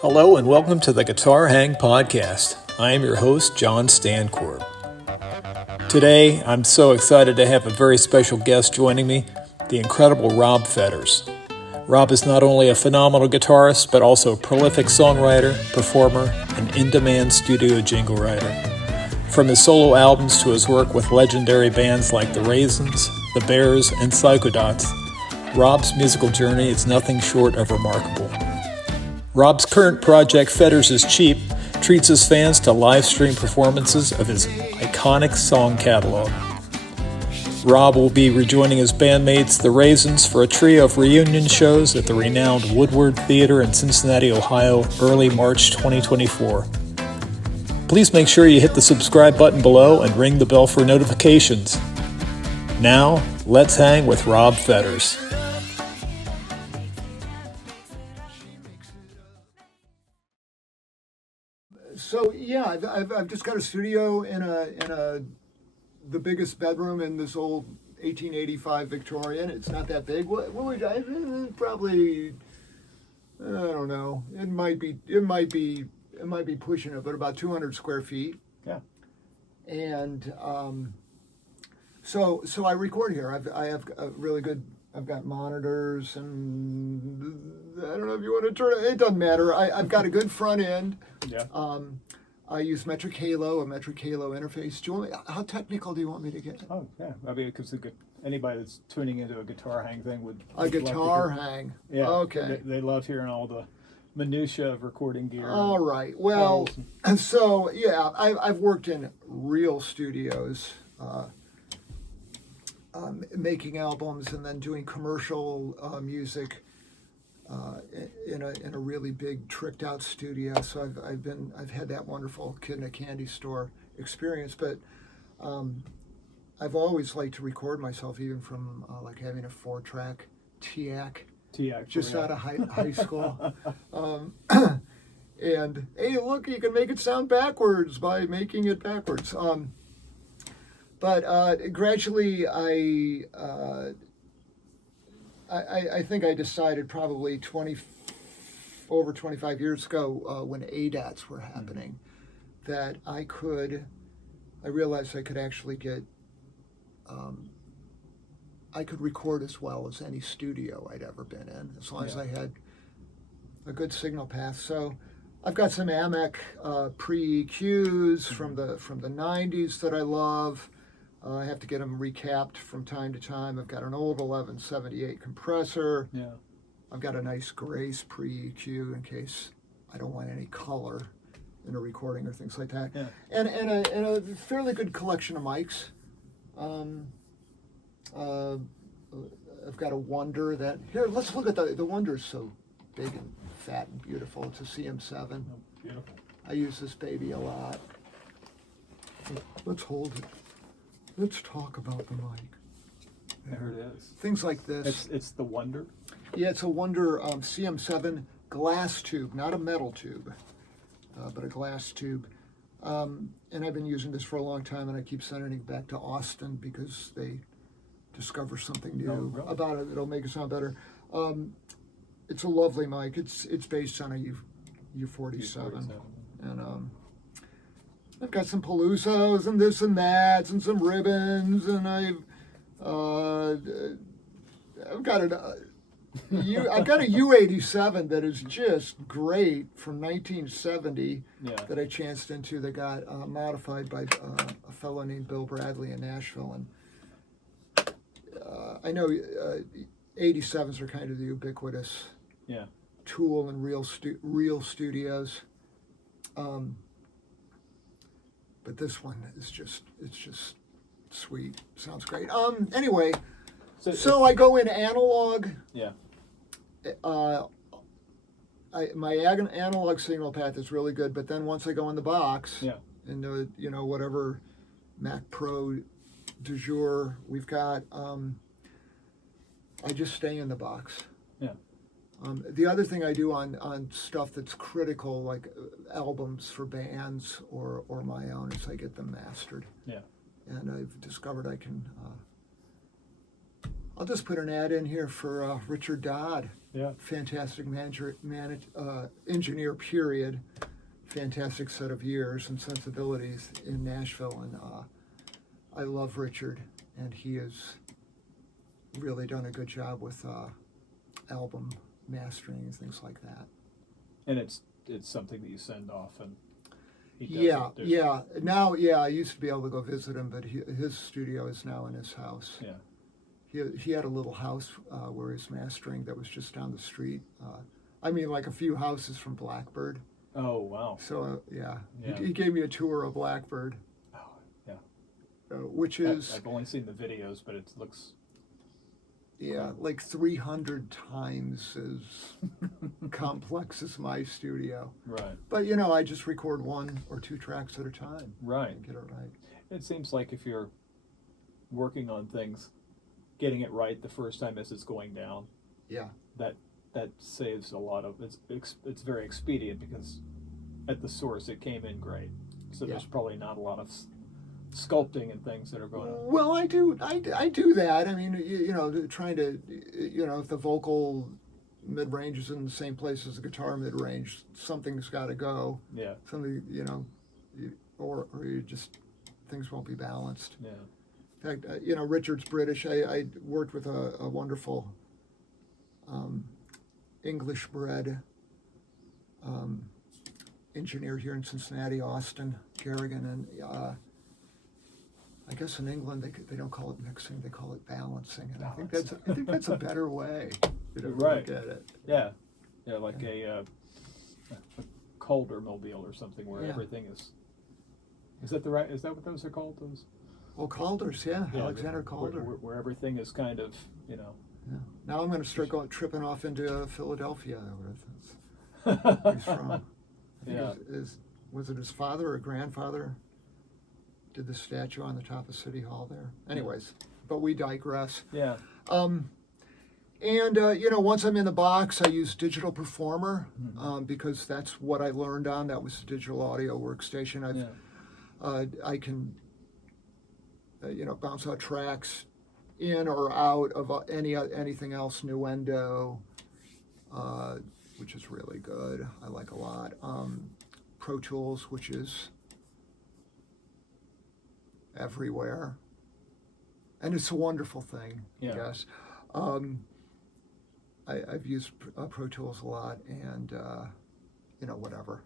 Hello and welcome to the Guitar Hang Podcast. I am your host, John Stancorp. Today, I'm so excited to have a very special guest joining me, the incredible Rob Fetters. Rob is not only a phenomenal guitarist, but also a prolific songwriter, performer, and in-demand studio jingle writer. From his solo albums to his work with legendary bands like the Raisins, the Bears, and Psychodots, Rob's musical journey is nothing short of remarkable. Rob's current project, Fetters Is Cheap, treats his fans to live stream performances of his iconic song catalog. Rob will be rejoining his bandmates, the Raisins, for a trio of reunion shows at the renowned Woodward Theater in Cincinnati, Ohio, early March 2024. Please make sure you hit the subscribe button below and ring the bell for notifications. Now, let's hang with Rob Fetters. So yeah, I've just got a studio in the biggest bedroom in this old 1885 Victorian. It's not that big. What would I probably? I don't know. It might be pushing it, but about 200 square feet. Yeah. And so I record here. I have a really good. I've got monitors, and I don't know if you want to turn it. It doesn't matter. I've got a good front end. Yeah. I use a metric halo interface. Do you want me, how technical do you want me to get? Oh, yeah. I mean, because anybody that's tuning into a guitar hang thing would Guitar hang. Yeah. Okay. They love hearing all the minutia of recording gear. All right. Well, so yeah, I've worked in real studios, making albums and then doing commercial music. In a really big tricked out studio, so I've had that wonderful kid in a candy store experience, but I've always liked to record myself, even from like having a 4-track TAC just out of high school. And hey, look, you can make it sound backwards by making it backwards. But gradually I think I decided probably over 25 years ago when ADATs were happening that I realized I could actually I could record as well as any studio I'd ever been in, as long as I had a good signal path. So I've got some Amec pre-EQs from the 90s that I love. I have to get them recapped from time to time. I've got an old 1178 compressor. Yeah. I've got a nice Grace pre-EQ in case I don't want any color in a recording or things like that. Yeah. And a fairly good collection of mics. I've got a Wonder that, here, let's look at the Wonder's so big and fat and beautiful. It's a CM7. Oh, beautiful. I use this baby a lot. Let's hold it. Let's talk about the mic. There it is. Things like this. It's the Wonder. Yeah, it's a Wonder CM7 glass tube, not a metal tube, but a glass tube. And I've been using this for a long time, and I keep sending it back to Austin because they discover something new about it that'll make it sound better. It's a lovely mic. It's based on a U47. And I've got some Palusos and this and that and some ribbons, and I've got a U87 that is just great from 1970 that I chanced into that got modified by a fellow named Bill Bradley in Nashville. And I know 87s are kind of the ubiquitous tool in real studios. But this one is just sweet. Sounds great. Anyway, so I go in analog. Yeah. My analog signal path is really good, but then once I go in the box, into whatever Mac Pro du jour we've got, I just stay in the box. Yeah. The other thing I do on stuff that's critical, like albums for bands or my own, is I get them mastered. Yeah. And I've discovered I can I'll just put an ad in here for Richard Dodd. Yeah. Fantastic engineer, period. Fantastic set of years and sensibilities in Nashville. And I love Richard, and he has really done a good job with album mastering and things like that. And it's something that you send off, and he does yeah. Now, I used to be able to go visit him, but his studio is now in his house. Yeah. He had a little house where he's mastering that was just down the street. I mean, like a few houses from Blackbird. Oh, wow. So, Yeah. He gave me a tour of Blackbird. Oh, yeah. Which is... I've only seen the videos, but it looks... Yeah, like 300 times as complex as my studio. Right. But, I just record 1 or 2 tracks at a time. Right. And get it right. It seems like if you're working on things, getting it right the first time as it's going down, yeah, that saves a lot of... It's very expedient because at the source it came in great. So there's probably not a lot of sculpting and things that are going on. Well, I do that. I mean, trying to, if the vocal mid-range is in the same place as the guitar mid-range, something's got to go. Yeah. Something, or you just, things won't be balanced. Yeah. In fact, Richard's British. I worked with a wonderful English-bred engineer here in Cincinnati, Austin Garrigan, and I guess in England they don't call it mixing; they call it balancing, and I think that's a better way to Right. look at it. Yeah, like a Calder mobile or something where everything is. Is that what those are called? Those. Well, Calders, yeah, Alexander Calder. Where everything is kind of, Yeah. Now I'm going to start tripping off into Philadelphia, where he's from. I think was it his father or grandfather did the statue on the top of City Hall there? Anyways, but we digress. Yeah. And once I'm in the box, I use Digital Performer because that's what I learned on. That was the digital audio workstation. I can bounce out tracks in or out of anything else, Nuendo, which is really good. I like a lot. Pro Tools, which is everywhere, and it's a wonderful thing. Yes, I've used Pro Tools a lot, and whatever.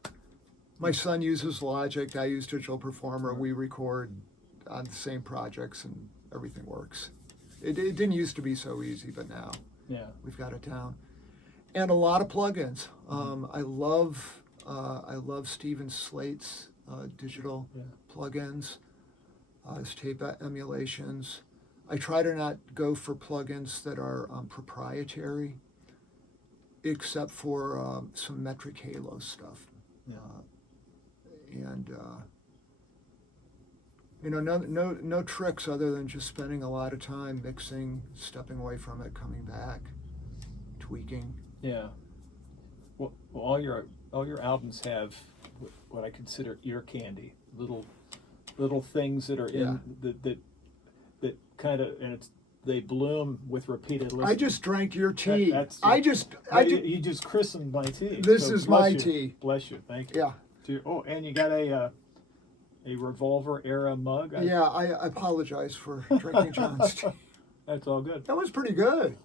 My son uses Logic. I use Digital Performer. We record on the same projects, and everything works. It didn't used to be so easy, but now we've got it down. And a lot of plugins. I love Steven Slate's digital plugins, his tape emulations. I try to not go for plugins that are proprietary, except for some Metric Halo stuff. No tricks other than just spending a lot of time mixing, stepping away from it, coming back, tweaking. Yeah. Well, all your albums have what I consider ear candy, little things that are in that kind of, and they bloom with repeated listening. I just drank your tea. You just christened my tea. This is my tea. Bless you. Thank you. Yeah. Oh, and you got a Revolver era mug. I apologize for drinking John's tea. That's all good. That was pretty good.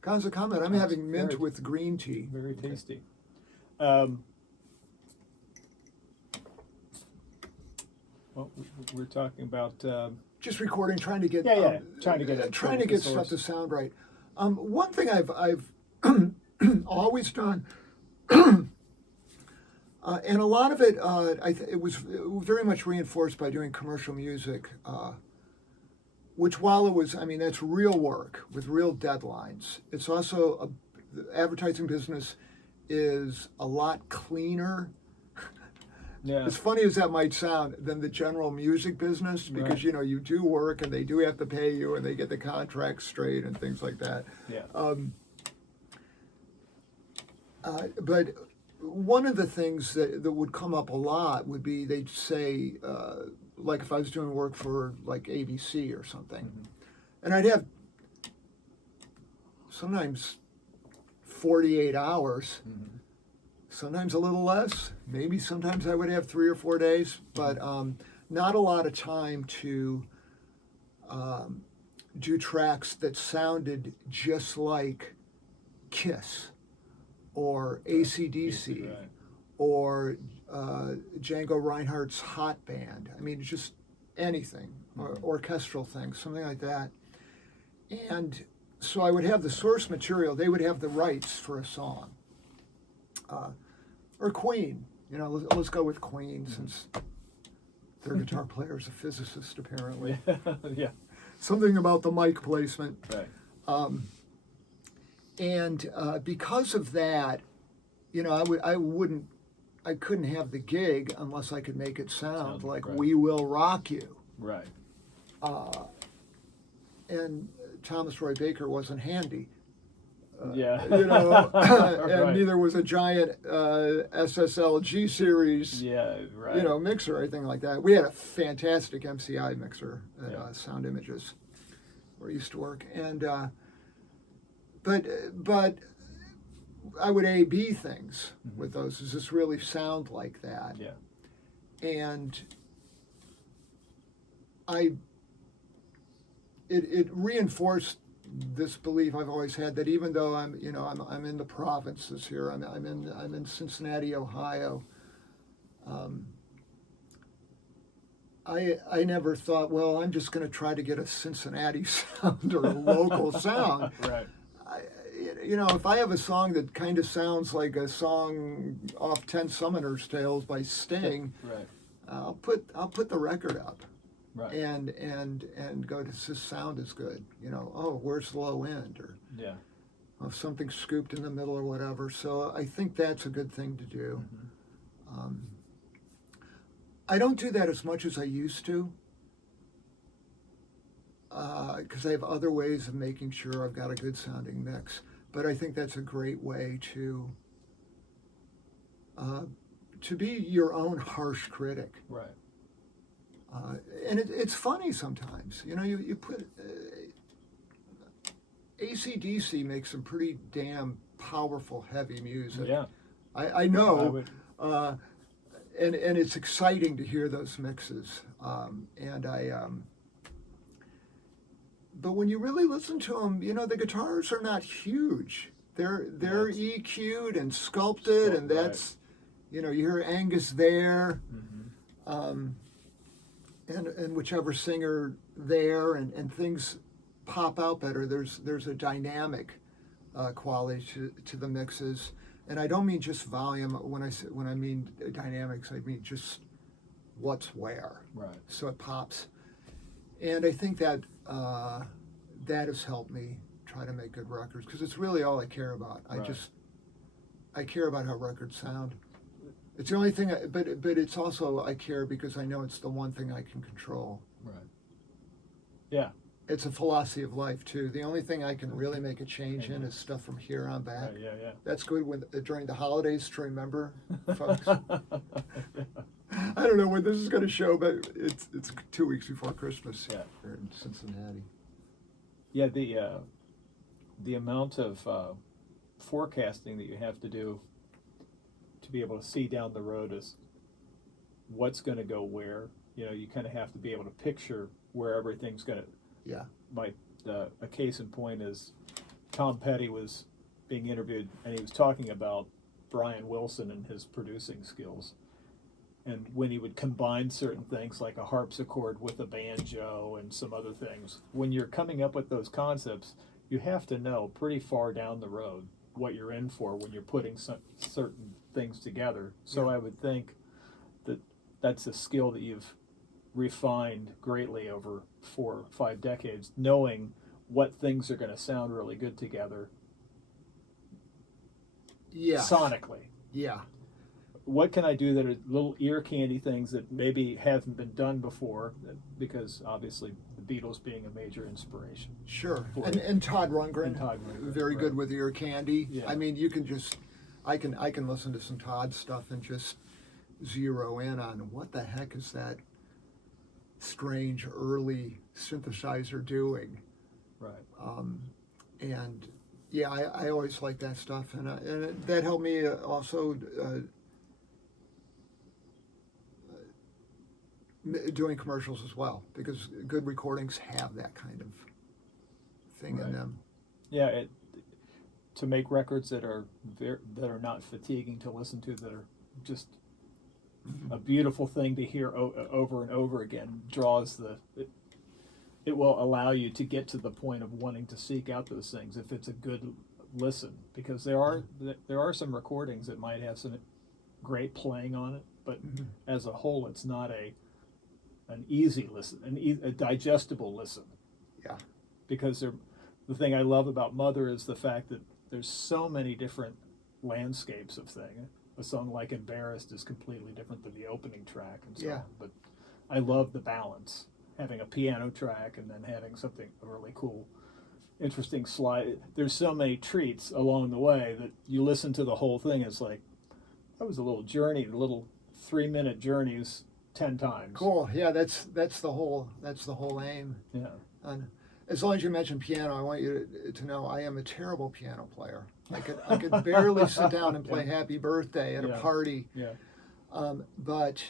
Cons a comment. I'm having mint with green tea. Very tasty. Well, we're talking about just recording, trying to get trying to get stuff to sound right. One thing I've always done, and a lot of it, it was very much reinforced by doing commercial music, which while it was, that's real work with real deadlines. It's also the advertising business is a lot cleaner. Yeah. As funny as that might sound, than the general music business, because you do work and they do have to pay you and they get the contracts straight and things like that. Yeah. But one of the things that would come up a lot would be they'd say, like if I was doing work for like ABC or something, and I'd have sometimes 48 hours, sometimes a little less. Maybe sometimes I would have 3 or 4 days, but not a lot of time to do tracks that sounded just like Kiss or AC/DC Right. or Django Reinhardt's Hot Band. I mean, just anything, or orchestral things, something like that. And so I would have the source material, they would have the rights for a song. Or Queen, you know, let's go with Queen since their guitar player is a physicist apparently. Yeah. Something about the mic placement. Right. And because of that, you know, I couldn't have the gig unless I could make it sound like right. We Will Rock You. Right. And Thomas Roy Baker wasn't handy. Yeah. You know, and Right. neither was a giant SSL G series, Yeah. Right. you know, mixer or anything like that. We had a fantastic MCI mixer at Sound Images, where I used to work, and but I would A/B things with those. Does this really sound like that? Yeah. And it reinforced this belief I've always had that even though I'm in the provinces here, I'm in Cincinnati, Ohio. I never thought, well, I'm just going to try to get a Cincinnati sound or a local sound. Right. You know, if I have a song that kind of sounds like a song off 10 Summoner's Tales by Sting, Right. I'll put the record up. Right. And go, does this sound is good? You know, oh, where's the low end? Or Yeah. something scooped in the middle or whatever. So I think that's a good thing to do. I don't do that as much as I used to, because I have other ways of making sure I've got a good sounding mix. But I think that's a great way to be your own harsh critic. Right. And it's funny sometimes. You know, you put AC/DC makes some pretty damn powerful, heavy music. Yeah. I know. I would. And it's exciting to hear those mixes. But when you really listen to them, you know, the guitars are not huge. They're EQ'd and sculpted, and that's, you know, you hear Angus there, and whichever singer there, and things pop out better. There's a dynamic quality to the mixes. And I don't mean just volume. When I mean dynamics, I mean just what's where. Right. So it pops. And I think that that has helped me try to make good records, because it's really all I care about. I care about how records sound. It's the only thing. But it's also I care because I know it's the one thing I can control. Right. Yeah. It's a philosophy of life too. The only thing I can really make a change in is stuff from here on back. Right, yeah. That's good during the holidays to remember, folks. I don't know when this is going to show, but it's 2 weeks before Christmas here in Cincinnati. Yeah. The amount of forecasting that you have to do to be able to see down the road is what's going to go where. You know, you kind of have to be able to picture where everything's going to. Yeah. A case in point is Tom Petty was being interviewed, and he was talking about Brian Wilson and his producing skills. And when he would combine certain things like a harpsichord with a banjo and some other things, when you're coming up with those concepts, you have to know pretty far down the road what you're in for when you're putting certain things together. So I would think that that's a skill that you've refined greatly over 4 or 5 decades, knowing what things are going to sound really good together. Yeah. Sonically. Yeah. What can I do that are little ear candy things that maybe haven't been done before? Because obviously the Beatles being a major inspiration. Sure. And Todd Rundgren. Very right. good with ear candy. Yeah. I mean, you can just, I can listen to some Todd stuff and just zero in on what the heck is that strange early synthesizer doing. Right. And Yeah, I always like that stuff, and that helped me also doing commercials as well, because good recordings have that kind of thing in them. Yeah, to make records that are not fatiguing to listen to, that are just a beautiful thing to hear over and over again, it will allow you to get to the point of wanting to seek out those things if it's a good listen, because there are some recordings that might have some great playing on it, but as a whole it's not an easy listen, a digestible listen. Yeah. Because the thing I love about Mother is the fact that there's so many different landscapes of things. A song like Embarrassed is completely different than the opening track and so on. But I love the balance, having a piano track and then having something really cool, interesting slide. There's so many treats along the way that you listen to the whole thing. It's like, that was a little journey, a little 3-minute journeys 10 times. Cool. Yeah, that's the whole aim. Yeah. And as long as you mention piano, I want you to know I am a terrible piano player. I could barely sit down and play Happy Birthday at a party. Yeah. But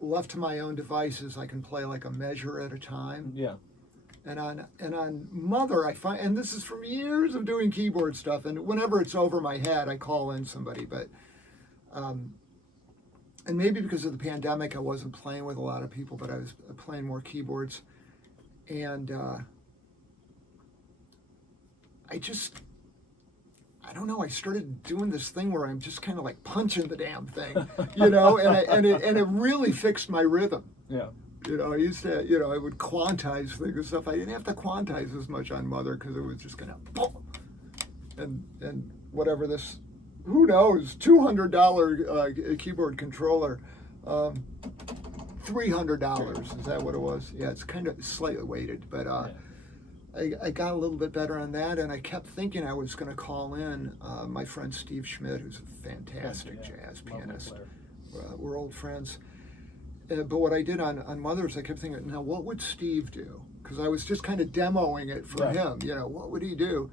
left to my own devices, I can play like a measure at a time. Yeah. And on Mother, I find, and this is from years of doing keyboard stuff, and whenever it's over my head, I call in somebody. But and maybe because of the pandemic, I wasn't playing with a lot of people, but I was playing more keyboards. And I don't know, I started doing this thing where I'm just kind of like punching the damn thing, and it really fixed my rhythm. Yeah. I used to, I would quantize things and stuff. I didn't have to quantize as much on Mother because it was just kind of boom. And whatever this, who knows, $200 keyboard controller, $300, is that what it was? Yeah, it's kind of slightly weighted, but I got a little bit better on that, and I kept thinking I was going to call in my friend Steve Schmidt, who's a fantastic jazz pianist. We're old friends. But what I did on Mother's, I kept thinking, now what would Steve do? Because I was just kind of demoing it for him. What would he do?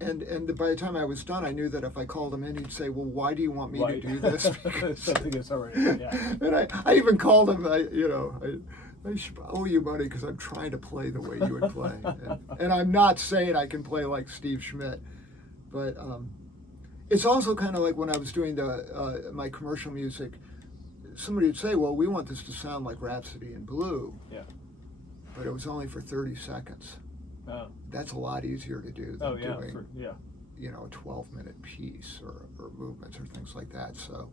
And by the time I was done, I knew that if I called him in, he'd say, well, why do you want me to do this? Something is already, yeah. And I even called him, I should owe you money because I'm trying to play the way you would play. And I'm not saying I can play like Steve Schmidt, but it's also kind of like when I was doing my commercial music, somebody would say, well, we want this to sound like Rhapsody in Blue. Yeah. But it was only for 30 seconds. Oh. That's a lot easier to do than doing, a 12-minute piece or movements or things like that. So,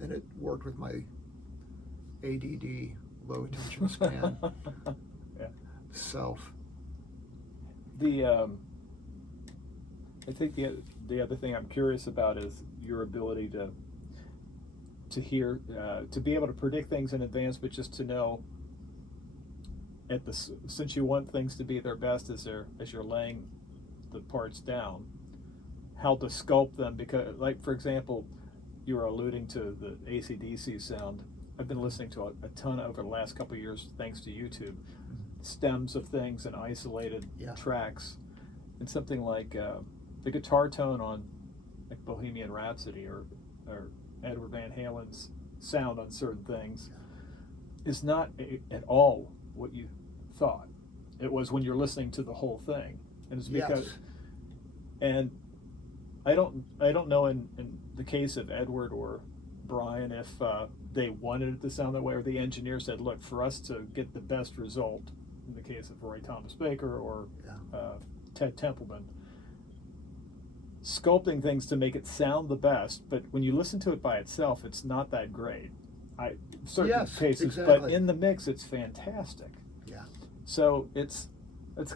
and it worked with my ADD, low attention span, self. I think the other thing I'm curious about is your ability to hear, to be able to predict things in advance, but just to know since you want things to be their best as you're laying the parts down, how to sculpt them. Because, like, for example, you were alluding to the AC/DC sound. I've been listening to a ton over the last couple of years, thanks to YouTube, stems of things and isolated tracks, and something like the guitar tone on like Bohemian Rhapsody or Edward Van Halen's sound on certain things is not at all what you thought it was when you're listening to the whole thing. And it's because and I don't know in the case of Edward or Brian if they wanted it to sound that way, or the engineer said, look, for us to get the best result, in the case of Roy Thomas Baker or Ted Templeman, sculpting things to make it sound the best, but when you listen to it by itself, it's not that great. Certain cases, exactly. But in the mix, it's fantastic. Yeah. So it's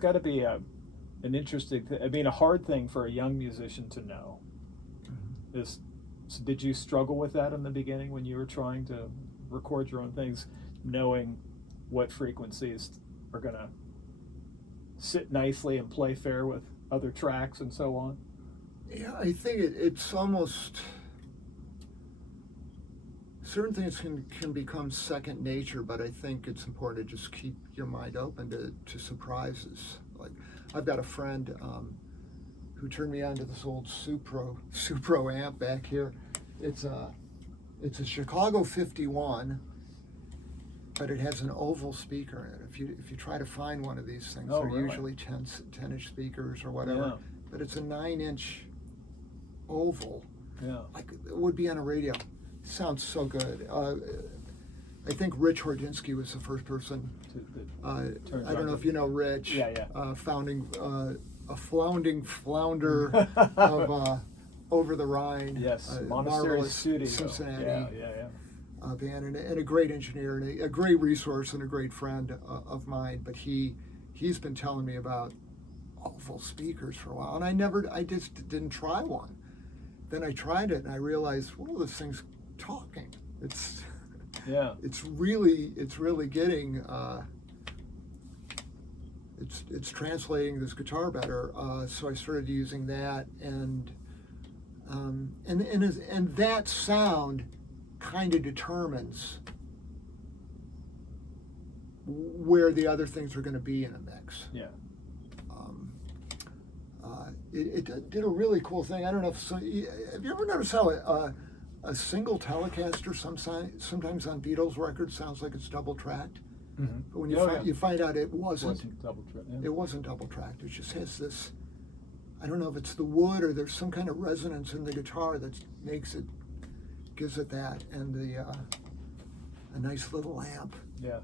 got to be an interesting. A hard thing for a young musician to know. Mm-hmm. So did you struggle with that in the beginning when you were trying to record your own things, knowing what frequencies are going to sit nicely and play fair with other tracks and so on? Yeah, I think it's almost, certain things can become second nature, but I think it's important to just keep your mind open to surprises. Like, I've got a friend who turned me on to this old Supro amp back here. It's a Chicago 51, but it has an oval speaker in it. If you try to find one of these things, they're usually 10-inch speakers or whatever. Yeah. But it's a 9-inch oval. Yeah. Like it would be on a radio. It sounds so good. I think Rich Hordinsky was the first person. I don't know if you know Rich. Yeah. Founding a founding founder of Over the Rhine. Yes, Monastery Studio. Cincinnati. Yeah. Band, and a great engineer and a great resource and a great friend of mine. But he's been telling me about oval speakers for a while, and I just didn't try one. Then I tried it and I realized, well, this thing's talking. It's really getting it's translating this guitar better. So I started using that, and that sound kind of determines where the other things are going to be in a mix. Yeah. It did a really cool thing. I don't know if have you ever noticed how a single Telecaster sometimes on Beatles records sounds like it's double tracked, but when you find out it wasn't double tracked. Yeah. It wasn't double tracked. It just has this. I don't know if it's the wood or there's some kind of resonance in the guitar that gives it that, and a nice little amp. Yeah.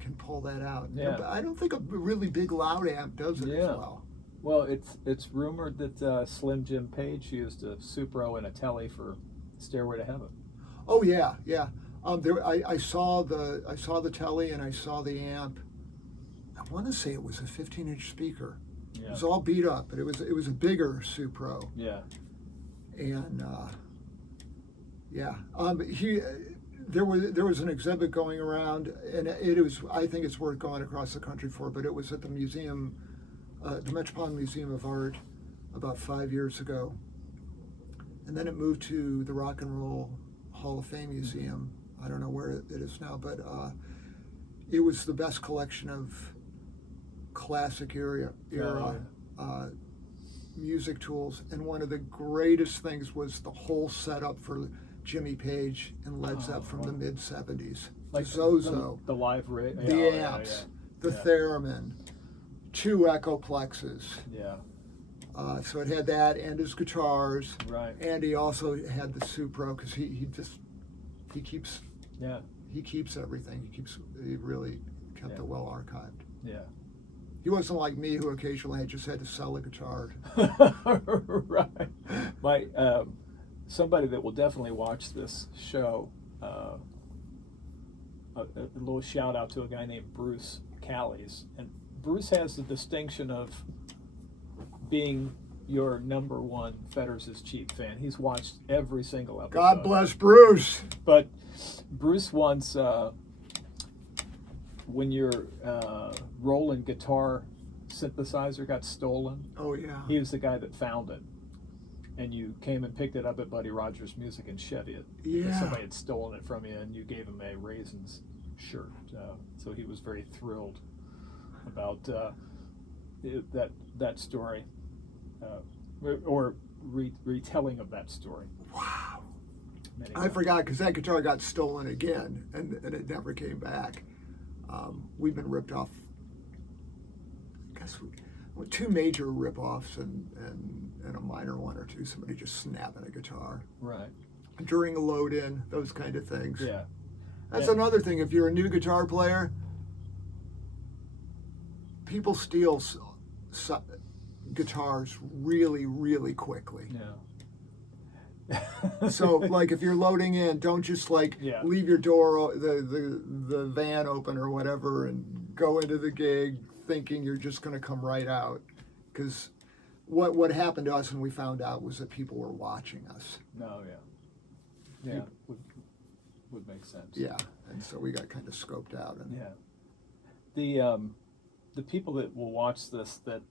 Can pull that out. Yeah. But I don't think a really big loud amp does it as well. Well, it's rumored that Slim Jim Page used a Supro and a Tele for Stairway to Heaven. Oh yeah. I saw the Tele and I saw the amp. I want to say it was a 15-inch speaker. Yeah. It was all beat up, but it was a bigger Supro. Yeah. And there was an exhibit going around, and I think it's worth going across the country for. But it was at the museum. The Metropolitan Museum of Art about 5 years ago, and then it moved to the Rock and Roll Hall of Fame Museum. I don't know where it is now, but it was the best collection of classic era music tools, and one of the greatest things was the whole setup for Jimmy Page and Led Zeppelin from the mid-70s. Like Zozo, the live rate, the amps, the theremin, 2 Echoplexes. Yeah. So it had that and his guitars. Right. And he also had the Supro because he keeps everything. He really kept it well archived. Yeah. He wasn't like me, who occasionally just had to sell a guitar. Right. Somebody that will definitely watch this show. A little shout out to a guy named Bruce Callies, and Bruce has the distinction of being your number one Fetters Is Cheap fan. He's watched every single episode. God bless Bruce. But Bruce once, when your Roland guitar synthesizer got stolen, he was the guy that found it. And you came and picked it up at Buddy Rogers Music and shed it. Yeah. Somebody had stolen it from you, and you gave him a Raisins shirt. So he was very thrilled about that story, or retelling of that story. Wow. I forgot, because that guitar got stolen again, and it never came back. We've been ripped off. I guess 2 major rip-offs and a minor one or two. Somebody just snapping a guitar. Right. During a load-in, those kind of things. Yeah. That's another thing. If you're a new guitar player, people steal guitars really, really quickly. Yeah. So, like, if you're loading in, don't just leave your door, the van open or whatever, and go into the gig thinking you're just going to come right out. Because what happened to us when we found out was that people were watching us. No, yeah, would make sense. Yeah, and so we got kind of scoped out. And the people that will watch this that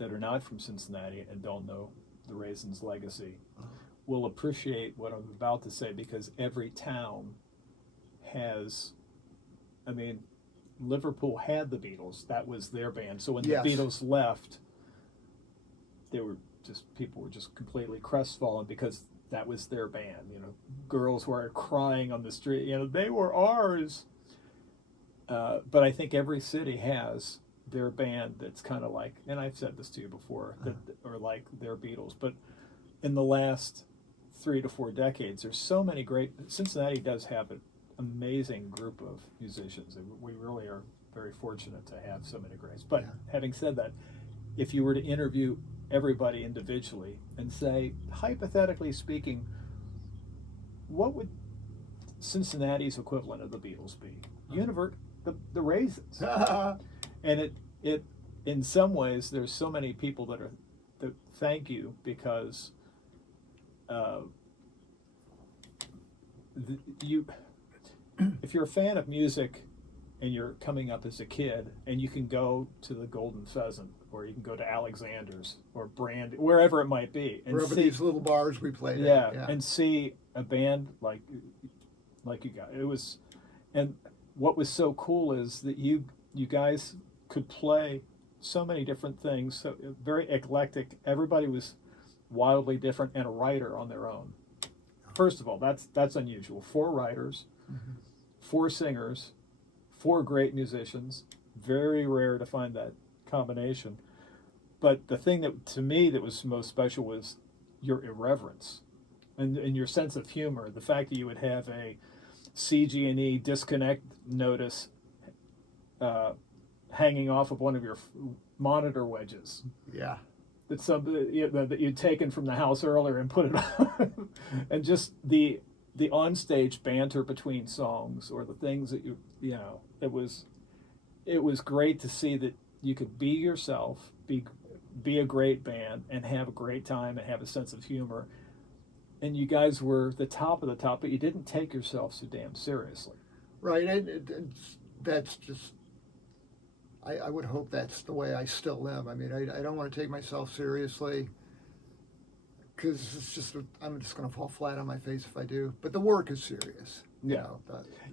are not from Cincinnati and don't know the Raisins legacy will appreciate what I'm about to say, because every town has, Liverpool had the Beatles. That was their band. So when Yes. the Beatles left, people were just completely crestfallen because that was their band. Girls were crying on the street. They were ours. But I think every city has their band that's kind of like, and I've said this to you before, or like their Beatles. But in the last 3 to 4 decades, there's so many great. Cincinnati does have an amazing group of musicians, and we really are very fortunate to have so many greats. But having said that, if you were to interview everybody individually and say, hypothetically speaking, what would Cincinnati's equivalent of the Beatles be? The Raisins. And it in some ways, there's so many people that thank you because if you're a fan of music and you're coming up as a kid, and you can go to the Golden Pheasant, or you can go to Alexander's or Brand, wherever it might be, and wherever these little bars we played at, yeah, and see a band like you got. It was, and what was so cool is that you guys could play so many different things, so very eclectic. Everybody was wildly different, and a writer on their own. First of all, that's unusual. 4 writers, 4 singers, 4 great musicians. Very rare to find that combination. But the thing that, to me, that was most special was your irreverence and your sense of humor. The fact that you would have a CG&E disconnect notice hanging off of one of your monitor wedges. Yeah. That you'd taken from the house earlier and put it on. And just the onstage banter between songs, or the things that it was great to see that you could be yourself, be a great band, and have a great time and have a sense of humor. And you guys were the top of the top, but you didn't take yourself so damn seriously. Right, and that's just, I would hope that's the way I still am. I mean, I don't want to take myself seriously, because it's just, I'm just going to fall flat on my face if I do. But the work is serious. Yeah.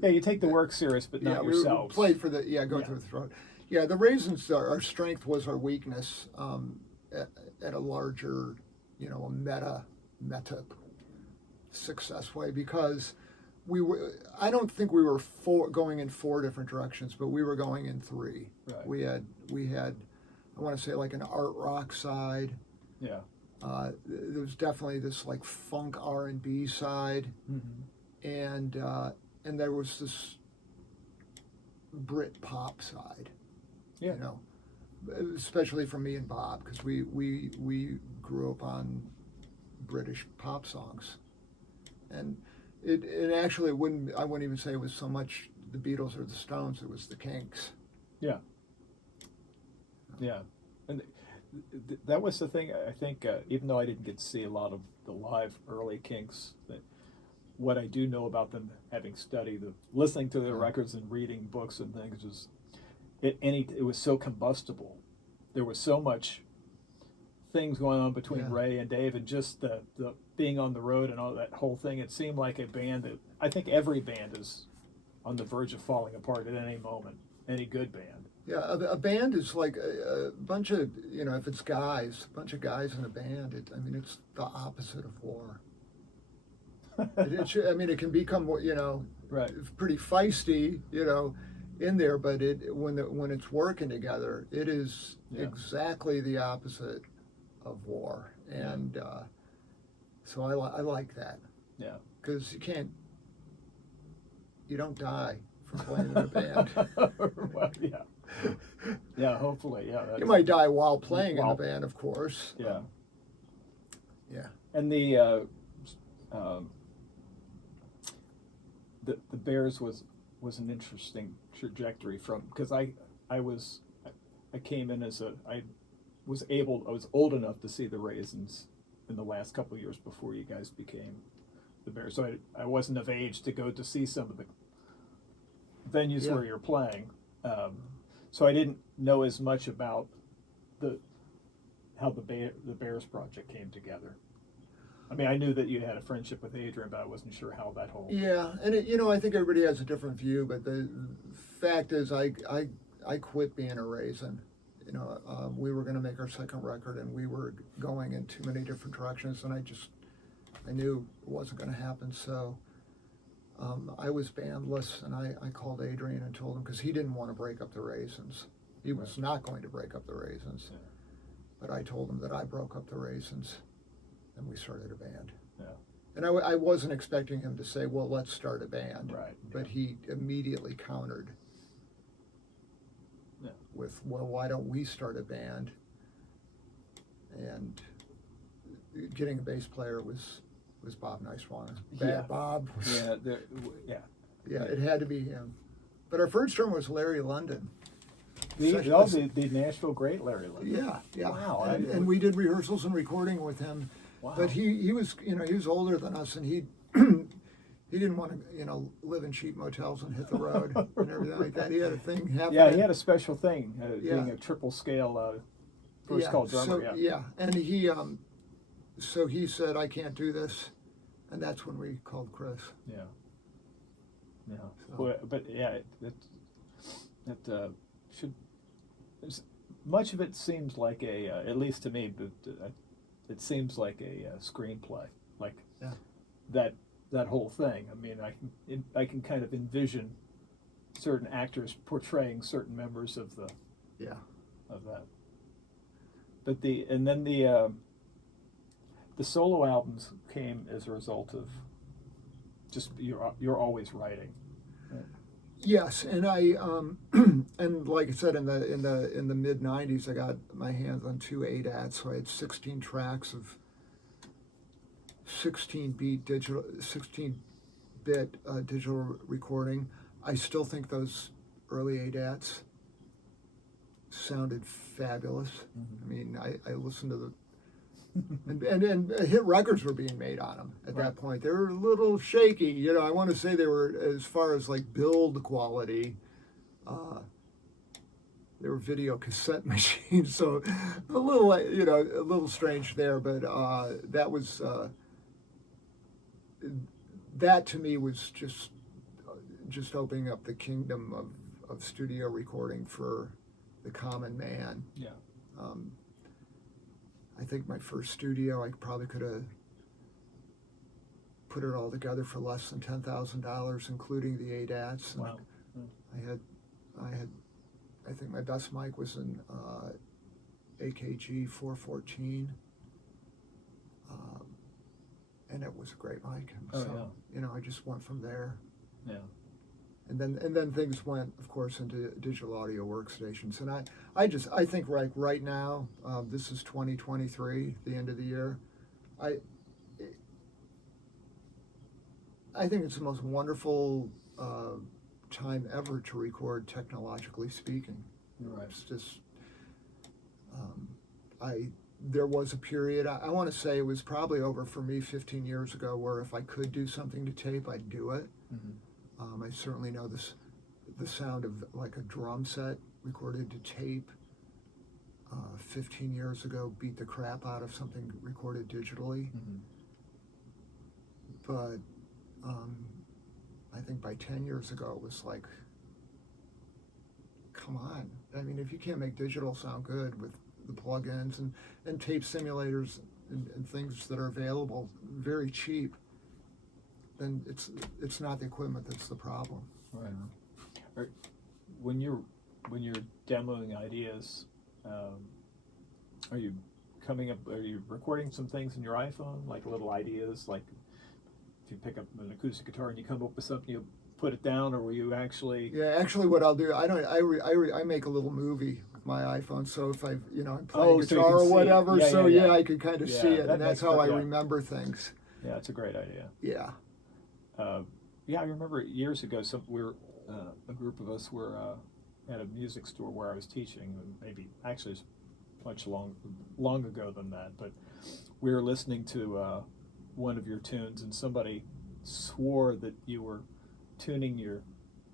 You take the work serious, but not yourselves. Play for the, go through the throat. Yeah, the Raisins, our strength was our weakness at a larger, a meta success way, because I don't think we were going in 4 different directions, but we were going in 3. Right. We had, I want to say, like an art rock side. Yeah. There was definitely this like funk R&B side, and there was this Brit pop side. Yeah. Especially for me and Bob, because we grew up on British pop songs, and it actually I wouldn't even say it was so much the Beatles or the Stones, it was the Kinks. Yeah. Yeah. And that was the thing, I think, even though I didn't get to see a lot of the live early Kinks, what I do know about them, having studied, listening to their records and reading books and things, was it was so combustible. There was so much things going on between Ray and Dave, and just the being on the road and all that whole thing. It seemed like a band that, I think every band is on the verge of falling apart at any moment, any good band. Yeah, a band is like a bunch of, if it's guys, a bunch of guys in a band, it's the opposite of war. It can become, right, pretty feisty, in there, but when it's working together, it is exactly the opposite of war. And so I like that. Yeah. Because you don't die from playing in a band. Well, yeah. Yeah, hopefully, yeah. You might die while playing in the band, of course. Yeah. Yeah. And the Bears was an interesting trajectory because I came in I was old enough to see the Raisins in the last couple of years before you guys became the Bears. So I wasn't of age to go to see some of the venues where you're playing. So I didn't know as much about how the Bears project came together. I mean, I knew that you had a friendship with Adrian, but I wasn't sure how that whole. Yeah, and I think everybody has a different view, but the fact is, I quit being a Raisin. We were going to make our second record, and we were going in too many different directions, and I knew it wasn't going to happen. So I was bandless, and I called Adrian and told him, because he didn't want to break up the Raisins. He was not going to break up the Raisins. Yeah. But I told him that I broke up the Raisins, and we started a band. Yeah. And I wasn't expecting him to say, well, let's start a band. Right. But he immediately countered with, well, why don't we start a band? And getting a bass player was Bob Nicewanger. Bad Bob. Yeah, Yeah, it had to be him. But our first drummer was Larry London. The Nashville great Larry London. Yeah. Wow. And we did rehearsals and recording with him. Wow. But he was older than us, and he didn't want to live in cheap motels and hit the road and everything like that. He had a thing happen. Yeah, he had a special thing, being a triple scale first call drummer. And so he said, I can't do this, and that's when we called Chris. Yeah. So. But yeah, it should. Much of it seems like at least to me, but it seems like a screenplay, like that whole thing. I mean, I can kind of envision certain actors portraying certain members of the of that. But the solo albums came as a result of just you're always writing. Right? Yes, and I and like I said, in the mid '90s, I got my hands on 2 ADATs, so I had 16 tracks of 16-bit digital recording. I still think those early ADATs sounded fabulous. Mm-hmm. I mean, I listened to the and hit records were being made on them at that point. They were a little shaky, I want to say they were, as far as like build quality, they were video cassette machines, so a little strange there. But that was that to me was just opening up the kingdom of studio recording for the common man. Yeah. I think my first studio, I probably could have put it all together for less than $10,000, including the ADATs. Wow. I think my best mic was an AKG 414, and it was a great mic. I just went from there. Yeah. And then things went, of course, into digital audio workstations. And I think right now, this is 2023, the end of the year. I think it's the most wonderful time ever to record, technologically speaking. Right. It's just, there was a period, I want to say it was probably over for me 15 years ago, where if I could do something to tape, I'd do it. Mm-hmm. I certainly know the sound of like a drum set recorded to tape 15 years ago beat the crap out of something recorded digitally. Mm-hmm. But I think by 10 years ago it was like, come on. I mean, if you can't make digital sound good with the plugins and tape simulators and things that are available very cheap, then it's not the equipment that's the problem. Right. When you're demoing ideas, are you recording some things in your iPhone, like little ideas, like if you pick up an acoustic guitar and you come up with something, you put it down, or will you actually? Yeah, actually, what I'll do, I make a little movie with my iPhone. So if I'm playing guitar or whatever, I can kind of see it, and that's how I remember things. Yeah, it's a great idea. Yeah. I remember years ago, a group of us were at a music store where I was teaching. Maybe actually it's much long ago than that, but we were listening to one of your tunes, and somebody swore that you were tuning your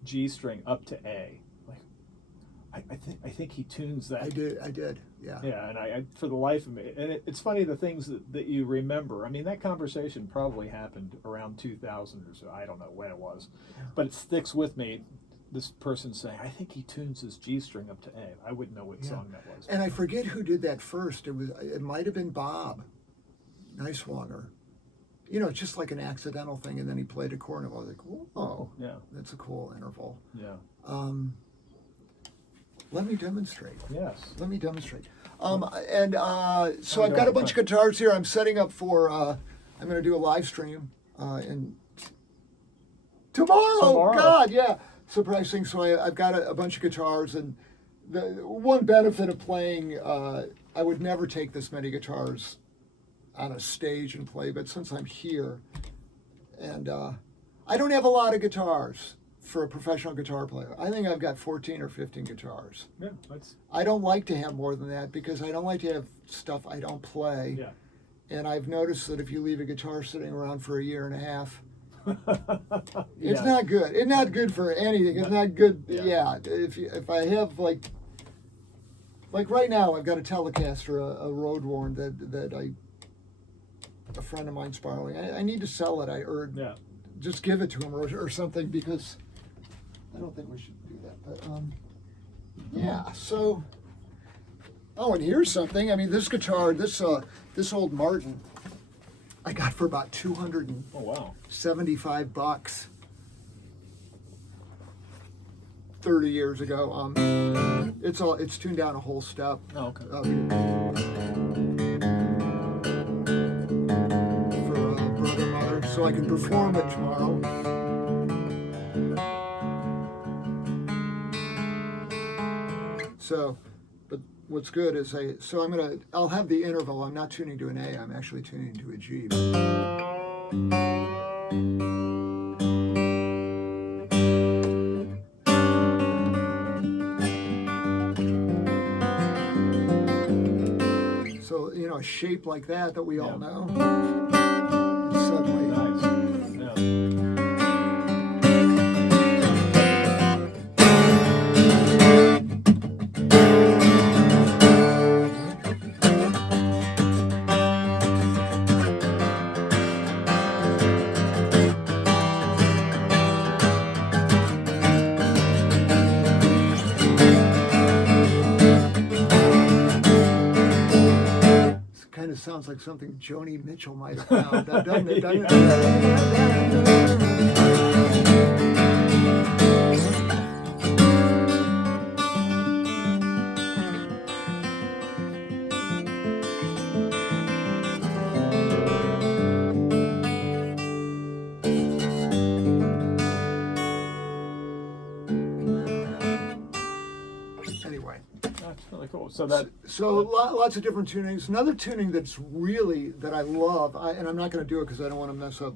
G string up to A. Like, I think he tunes that. I did, yeah. Yeah, and I for the life of me, and it's funny the things that you remember. I mean, that conversation probably happened around 2000 or so. I don't know when it was, but it sticks with me. This person saying, I think he tunes his G string up to A. I wouldn't know what song that was. And I forget who did that first. It might have been Bob Neiswanger. You know, just like an accidental thing, and then he played a chord, and I was like, whoa, yeah, that's a cool interval. Yeah. Let me demonstrate. Yes. Let me demonstrate. So I've got a bunch of guitars here. I'm setting up for, I'm going to do a live stream in tomorrow. God, yeah. Surprising. So I've got a bunch of guitars, and the one benefit of playing, I would never take this many guitars on a stage and play, but since I'm here, and I don't have a lot of guitars for a professional guitar player. I think I've got 14 or 15 guitars. Yeah, I don't like to have more than that because I don't like to have stuff I don't play. Yeah. And I've noticed that if you leave a guitar sitting around for a year and a half, it's yeah. not good. It's not good for anything. It's not good. Yeah. If I have like right now, I've got a Telecaster, a road worn that a friend of mine's borrowing. I need to sell it. Or just give it to him or something, because I don't think we should do that. But yeah. So. Oh, and here's something. I mean, this guitar, this old Martin, I got for about $275 30 years ago. It's tuned down a whole step. Oh, okay. For brother, mother, so I can perform it tomorrow. So, but what's good is I'll have the interval. I'm not tuning to an A. I'm actually tuning to a G. So, you know, a shape like that we all know. It's suddenly Nice. Yeah. sounds like something Joni Mitchell might have found, doesn't it? Anyway. That's really cool. So lots of different tunings. Another tuning that's really that I love, and I'm not going to do it because I don't want to mess up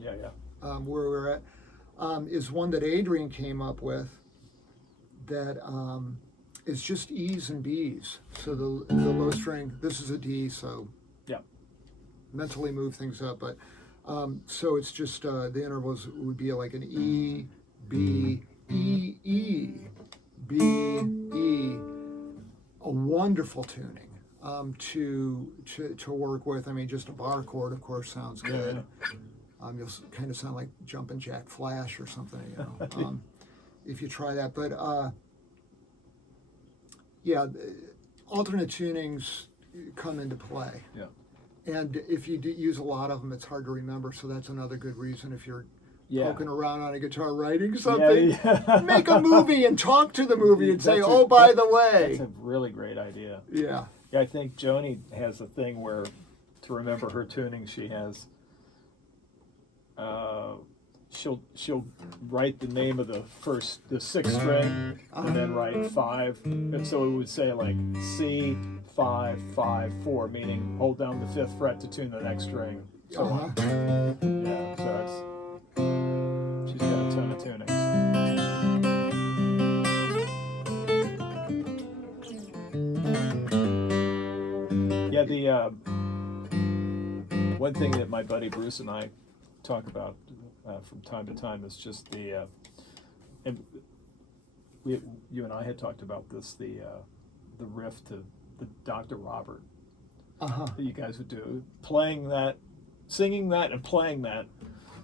where we're at, is one that Adrian came up with. That is just E's and B's. So the low string. This is a D, so mentally move things up. But so it's just the intervals would be like an E, B, E, E, B, E. A wonderful tuning to work with. I mean, just a bar chord, of course, sounds good. You'll kind of sound like Jumpin' Jack Flash or something, you know, if you try that. But alternate tunings come into play. Yeah. And if you use a lot of them, it's hard to remember. So that's another good reason if you're poking around on a guitar writing something, make a movie and talk to the movie and say, by the way. That's a really great idea. Yeah. I think Joni has a thing where, to remember her tuning, she has, she'll write the name of the sixth string, and then write 5. And so it would say like C, 5, 5, 4, meaning hold down the 5th fret to tune the next string. So on. Yeah, so it's, she's got a ton of tunings. Yeah, the one thing that my buddy Bruce and I talk about from time to time is just the you and I had talked about this, the riff to the Dr. Robert that you guys would do, playing that, singing that, and playing that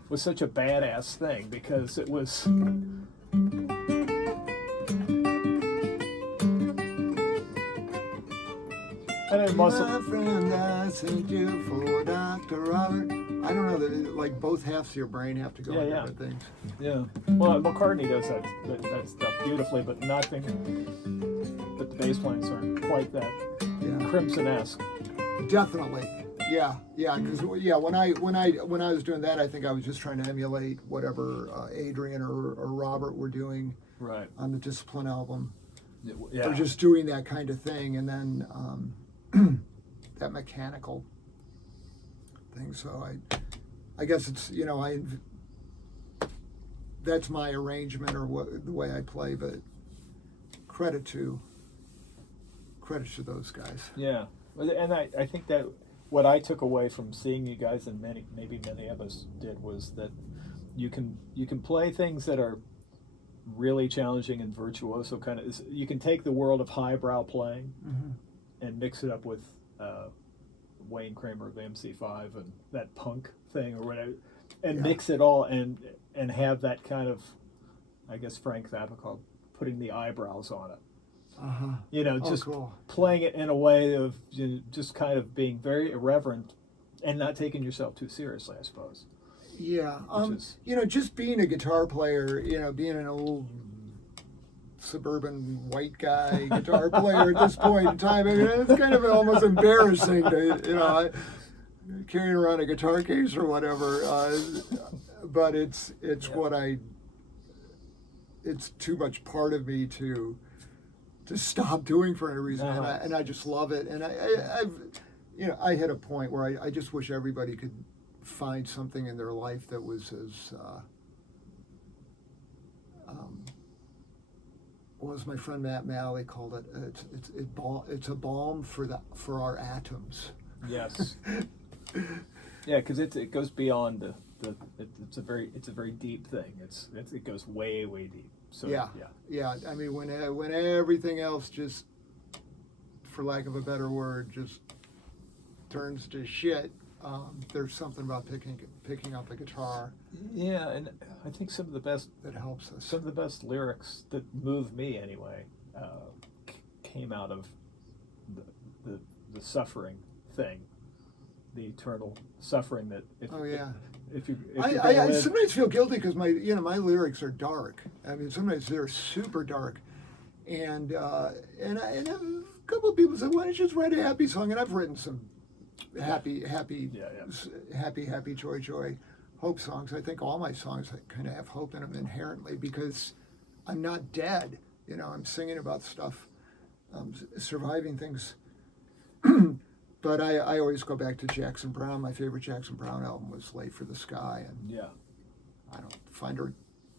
was such a badass thing because it was. And it must have, my friend, I sent you for Dr. Robert. I don't know, like both halves of your brain have to go in different things. Yeah. Well, McCartney does that stuff beautifully, but nothing. But the bass lines aren't quite that Crimson-esque. Definitely. Yeah. Because when I was doing that, I think I was just trying to emulate whatever Adrian or Robert were doing on the Discipline album. Yeah. Or just doing that kind of thing, and then that mechanical thing. So I guess it's that's my arrangement or the way I play. But credit to those guys. Yeah, and I think that what I took away from seeing you guys, and maybe many of us did, was that you can play things that are really challenging and virtuoso kind of. You can take the world of highbrow playing and mix it up with Wayne Kramer of MC5 and that punk thing or whatever, and mix it all and have that kind of, I guess Frank Zappa called putting the eyebrows on it. Just cool. Playing it in a way of just kind of being very irreverent and not taking yourself too seriously, I suppose. Yeah, just being a guitar player, being an old suburban white guy guitar player at this point in time, I mean, it's kind of almost embarrassing to, carrying around a guitar case or whatever. But it's it's too much part of me to stop doing for any reason, and I just love it. And I hit a point where I just wish everybody could find something in their life that was as what was my friend Matt Malley called it? It's a balm for our atoms. Yes. Yeah, because it goes beyond it's a very deep thing. It goes way deep. So yeah. I mean, when everything else just, for lack of a better word, just turns to shit. There's something about picking up a guitar. Yeah, and I think some of the best that helps us. Some of the best lyrics that move me anyway came out of the suffering thing, the eternal suffering that. I sometimes feel guilty because my lyrics are dark. I mean, sometimes they're super dark, and a couple of people said, "Why don't you just write a happy song?" And I've written some happy, joy, hope songs. I think all my songs kind of have hope in them inherently because I'm not dead. I'm singing about stuff, surviving things. But I always go back to Jackson Browne. My favorite Jackson Browne album was "Late for the Sky," and I don't find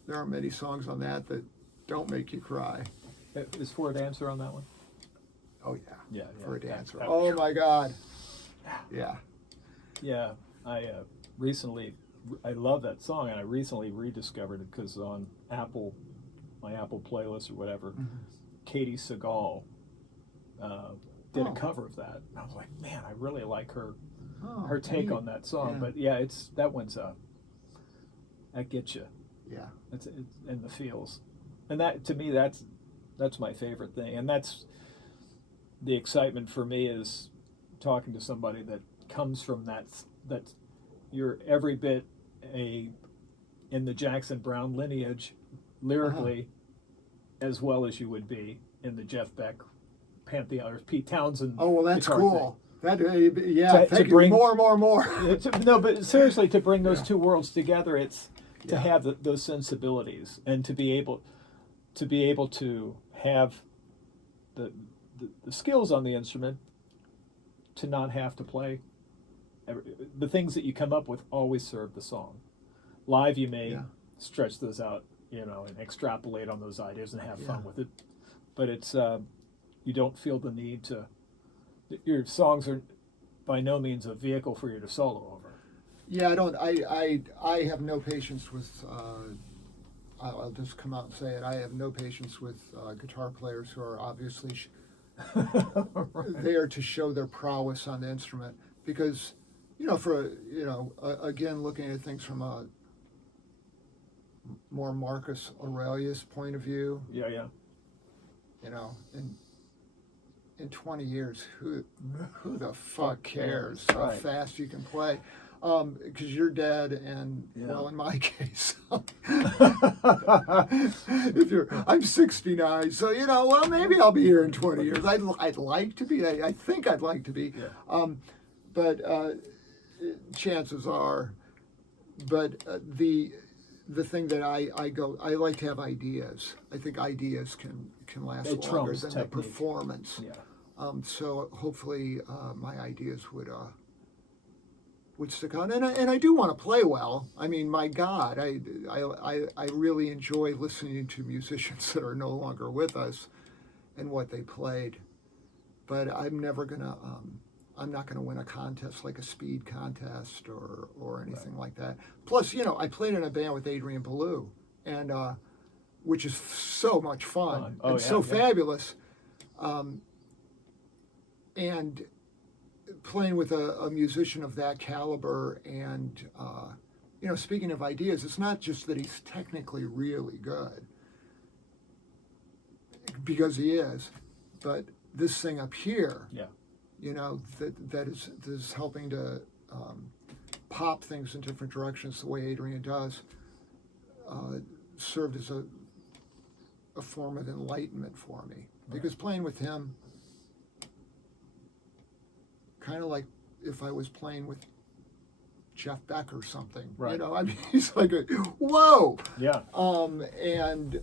there aren't many songs on that don't make you cry. Is For a Dancer on that one? Oh yeah. For a Dancer. Oh my God. Yeah. Yeah, I love that song, and I recently rediscovered it because on my Apple playlist or whatever, Katie Segal did a cover of that. And I was like, man, I really like her take on that song. Yeah. But yeah, that one's that gets you. Yeah. It's in the feels, and that to me that's my favorite thing, and that's the excitement for me is talking to somebody that comes from that you're every bit in the Jackson Browne lineage lyrically as well as you would be in the Jeff Beck pantheon or Pete Townsend. Oh well, that's cool. Thing. Thank you. More. No, but seriously, to bring those two worlds together, it's to have those sensibilities and to be able to have the skills on the instrument to not have to play. The things that you come up with always serve the song. Live, you may stretch those out, and extrapolate on those ideas and have fun with it. But it's you don't feel the need to. Your songs are by no means a vehicle for you to solo over. Yeah, I don't. I have no patience with I'll just come out and say it. I have no patience with guitar players who are obviously Right. there to show their prowess on the instrument, because again, looking at things from a more Marcus Aurelius point of view, Yeah. In 20 years, who the fuck cares how Right. fast you can play? Because you're dead, and well, in my case, I'm 69, so well, maybe I'll be here in 20 years. I'd like to be. I think I'd like to be, but chances are. But the thing that I like to have ideas. I think ideas can last longer than the performance. Yeah. So hopefully my ideas would stick out, and I do want to play well. I mean, my God, I really enjoy listening to musicians that are no longer with us and what they played. But I'm not gonna win a contest like a speed contest or anything like that. Plus, I played in a band with Adrian Ballou, and which is so much fun and so fabulous. And playing with a musician of that caliber, and speaking of ideas, it's not just that he's technically really good, because he is, but this thing up here, that is helping to pop things in different directions the way Adrian does, served as a form of enlightenment for me, because playing with him, kind of like if I was playing with Jeff Beck or something, right. I mean, he's like whoa, and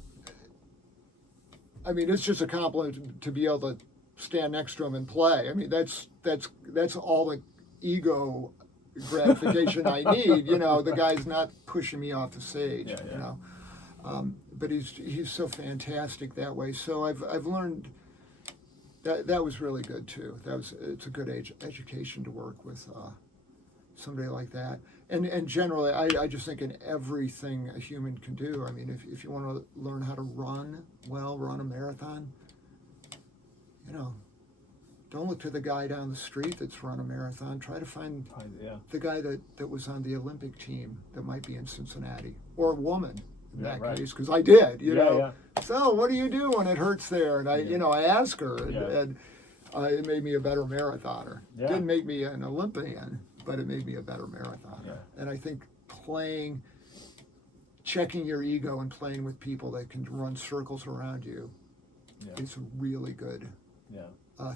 I mean, it's just a compliment to be able to stand next to him and play. I mean, that's all the ego gratification I need. The guy's not pushing me off the stage. But he's so fantastic that way. So I've learned. That was really good too. It's a good education to work with somebody like that. And generally, I just think in everything a human can do. I mean, if you want to learn how to run a marathon, don't look to the guy down the street that's run a marathon. Try to find the guy that was on the Olympic team that might be in Cincinnati, or a woman. In that case, because I did, So what do you do when it hurts there? And I asked her, and it made me a better marathoner. It didn't make me an Olympian, but it made me a better marathoner. And I think checking your ego and playing with people that can run circles around you is a really good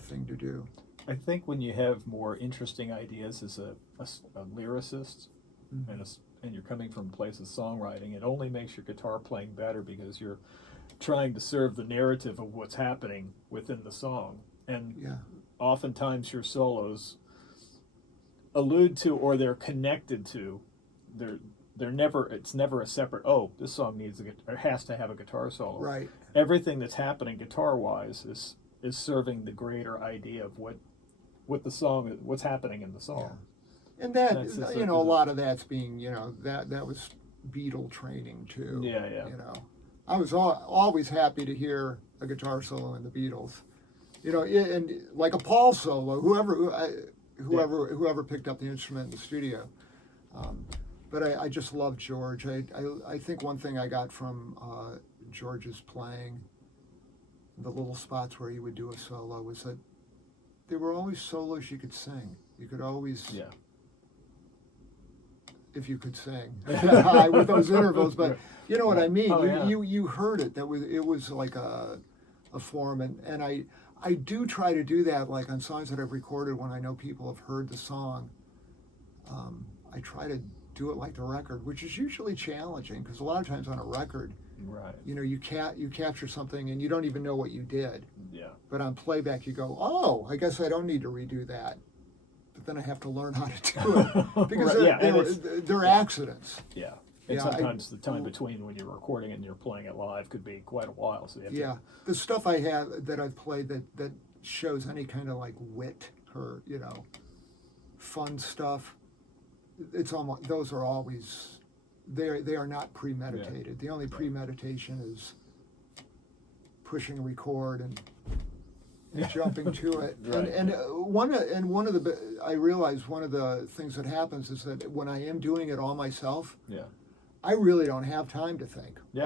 thing to do. I think when you have more interesting ideas as a lyricist, and you're coming from a place of songwriting, it only makes your guitar playing better, because you're trying to serve the narrative of what's happening within the song. And oftentimes your solos allude to, or they're connected to, it's never a separate, this song has to have a guitar solo. Right. Everything that's happening guitar-wise is serving the greater idea of what's happening in the song. And that, a lot of that's being, that was Beatle training too. I was always happy to hear a guitar solo in the Beatles, and like a Paul solo, whoever picked up the instrument in the studio. But I just love George. I think one thing I got from George's playing, the little spots where he would do a solo, was that they were always solos you could sing. You could always... if you could sing with those intervals, but you know what I mean. You heard it. It was like a form, and I do try to do that, like on songs that I've recorded when I know people have heard the song. I try to do it like the record, which is usually challenging, because a lot of times on a record, you capture something and you don't even know what you did. But on playback, you go, I guess I don't need to redo that. But then I have to learn how to do it, because they're accidents. And sometimes the time between when you're recording and you're playing it live could be quite a while. So you have to... the stuff I have that I've played that shows any kind of like wit or fun stuff, those are always they are not premeditated. The only premeditation is pushing record and jumping to it. Right. And I realize one of the things that happens is that when I am doing it all myself, I really don't have time to think. Yeah.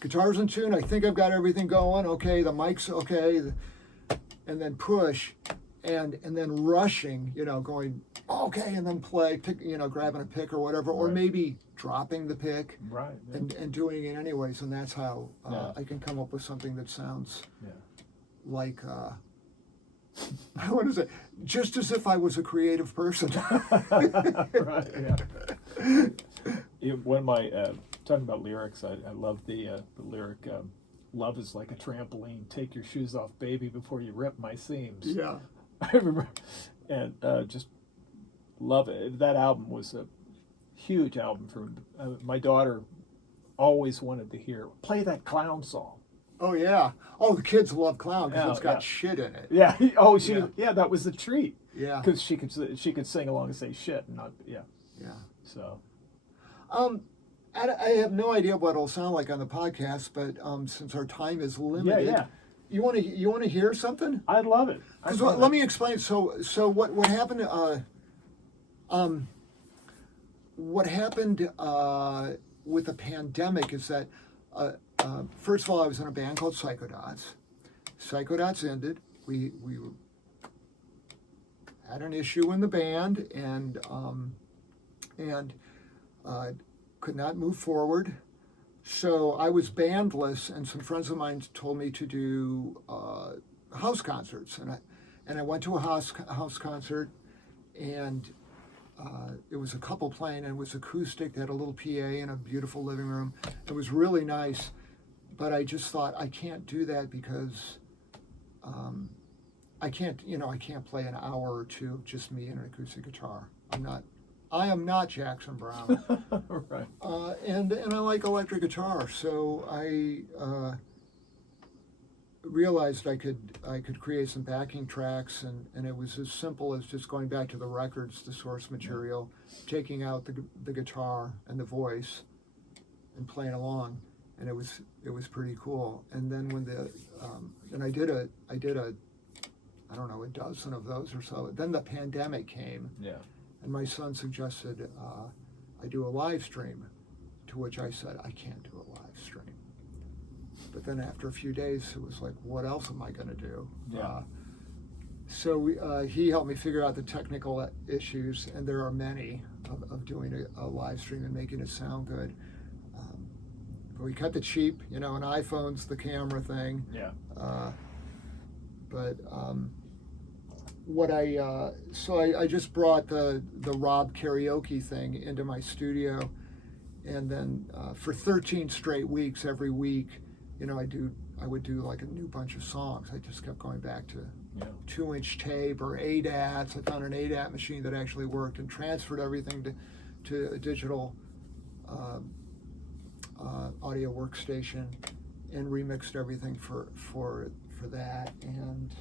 Guitar's in tune. I think I've got everything going. Okay, the mic's okay, and then push, and then rushing. Going okay, and then play. Grabbing a pick or whatever, or maybe dropping the pick. Right. Yeah. And doing it anyways, and that's how I can come up with something that sounds like I want to say, just as if I was a creative person. Right. Yeah. One of my talking about lyrics, I love the lyric. Love is like a trampoline. Take your shoes off, baby, before you rip my seams. Yeah. I remember, and just love it. That album was a huge album for my daughter. Always wanted to hear play that clown song. Oh yeah. Oh, the kids love clown because it's got shit in it. Yeah. Oh, that was the treat. Yeah. Because she could sing along and say shit and not Yeah. So. I have no idea what it'll sound like on the podcast, but since our time is limited, you want to hear something? I'd love it. Let me explain. So what happened? What happened with the pandemic is that first of all, I was in a band called Psychodots. Psychodots ended. We had an issue in the band and could not move forward. So I was bandless, and some friends of mine told me to do house concerts, and I went to a house concert, and it was a couple playing, and it was acoustic. They had a little PA in a beautiful living room. It was really nice, but I just thought I can't do that because I can't play an hour or two of just me and an acoustic guitar. I am not Jackson Browne. Right. And I like electric guitar, so I realized I could create some backing tracks, and it was as simple as just going back to the records, the source material, taking out the guitar and the voice, and playing along, and it was pretty cool. And then when I did a I don't know, a dozen of those or so. Then the pandemic came. Yeah. And my son suggested I do a live stream, to which I said, I can't do a live stream. But then after a few days, it was like, what else am I going to do? Yeah. So he helped me figure out the technical issues, and there are many of doing a live stream and making it sound good. But we kept it cheap, an iPhone's the camera thing. Yeah. I just brought the Rob karaoke thing into my studio, and then for 13 straight weeks, every week, I would do like a new bunch of songs. I just kept going back to 2-inch tape or ADATs. I found an ADAT machine that actually worked and transferred everything to a digital audio workstation and remixed everything for that. And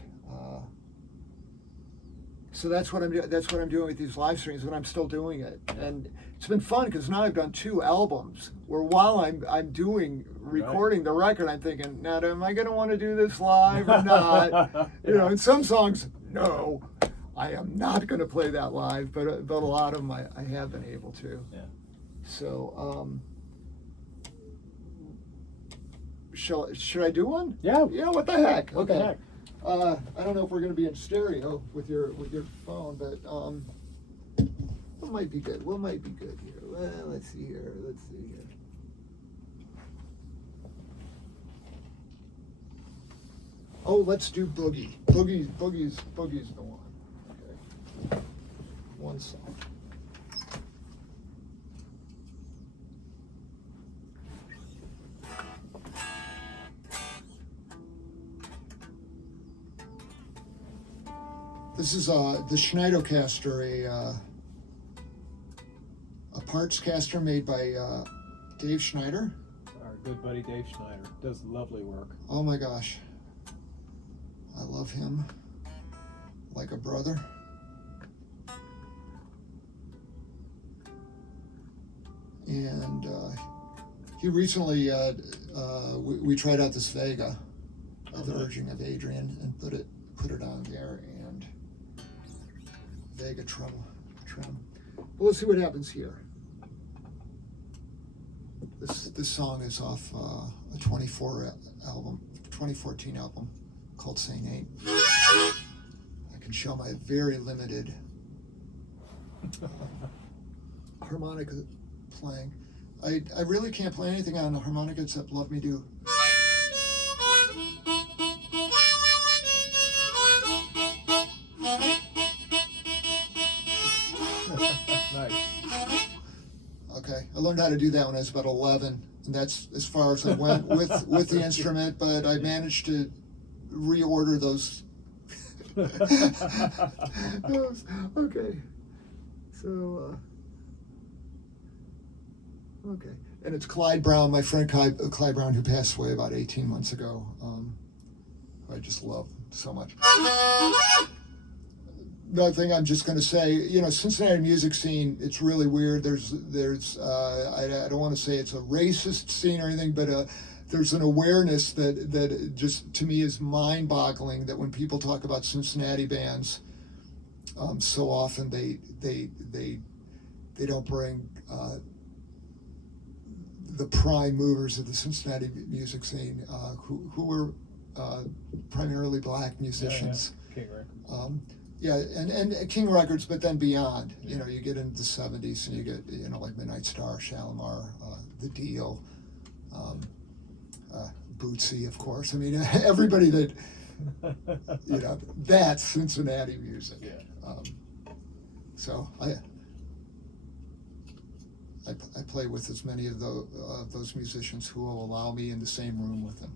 so that's what I'm doing with these live streams, and I'm still doing it. And it's been fun because now I've done 2 albums where while I'm recording the record, I'm thinking, now am I going to want to do this live or not? And some songs, no, I am not going to play that live, but a lot of them I have been able to. Yeah. So should I do one? Yeah. Yeah. What the heck? What the heck? I don't know if we're going to be in stereo with your phone, but what might be good? What might be good here? Well, let's see here. Oh, let's do Boogie. Boogie's the one. Okay. One song. This is the Schneidercaster, a parts caster made by Dave Schneider. Our good buddy Dave Schneider does lovely work. Oh my gosh, I love him like a brother. and he recently, we tried out this Vega at the urging of Adrian and put it on there, and Vega trim. Well, let's see what happens here. This song is off a 2014 album called Say Name. I can show my very limited harmonica playing. I really can't play anything on the harmonica except Love Me Do. Okay, I learned how to do that when I was about 11, and that's as far as I went with the instrument, but I managed to reorder those. Okay, so, okay. And it's Clyde Brown, my friend Clyde Brown, who passed away about 18 months ago. I just love so much. Another thing I'm just going to say, Cincinnati music scene, it's really weird. There's I don't want to say it's a racist scene or anything, but there's an awareness that just, to me, is mind-boggling, that when people talk about Cincinnati bands, so often they don't bring the prime movers of the Cincinnati music scene, who were primarily black musicians. Yeah. King Records. And King Records, but then beyond, you get into the 70s and you get, like Midnight Star, Shalimar, The Deal, Bootsy, of course. I mean, everybody that, that's Cincinnati music. Yeah. So I play with as many of those musicians who will allow me in the same room with them.